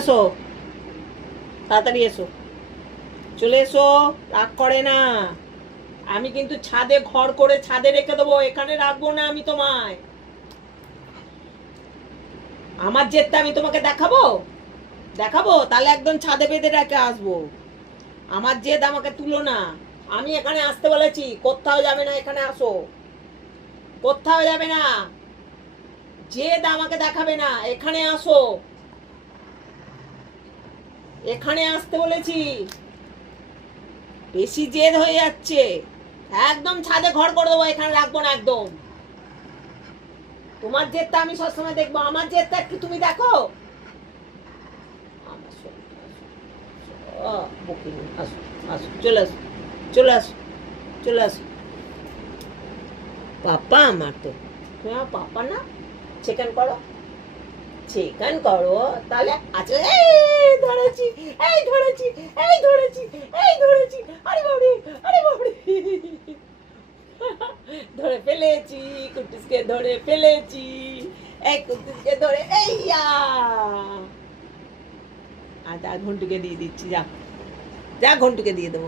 এসো, তাড়াতাড়ি এসো, চলে এসো, রাগ করে না। আমি কিন্তু ছাদে ঘর করে ছাদে রেখে দেবো, এখানে রাখবো না আমি তোমায়। আমার জেদটা আমি তোমাকে দেখাবো? দেখাবো তাহলে একদম ছাদে বেঁধে রেখে আসবো। আমার জেদ আমাকে তুলো না। আমি এখানে আসতে বলেছি, কোথাও যাবে না, এখানে আসো, কোথাও যাবে না। জেদ আমাকে দেখাবে না, এখানে আসো, এখানে আসতে বলেছি। বেশি জেদ হয়ে যাচ্ছে, একদম ছাদে ঘর করে দেবো, এখানে রাখবো না একদম। তোমার জেদটা আমি সবসময় দেখবো, আমার জেদটা একটু তুমি দেখো। আসো, আসো, চলে আসো, চলে আসো, চলে আসো। পাপা আমার তো, তুমি আমার পাপা না? চিকেন করো, চিকেন করো তাহলে। আচ্ছা, এই ধরেছি, এই ধরেছি, এই ধরেছি, এই ধরেছি। আরে বাবরে, আরে বাবরে, ধরে ফেলেছি, কুটুসকে ধরে ফেলেছি। এই কুটুসকে ধরে, এইয়া। আর ঘন্টুকে দিয়ে দিচ্ছি, যা, যা ঘন্টুকে দিয়ে দেবো।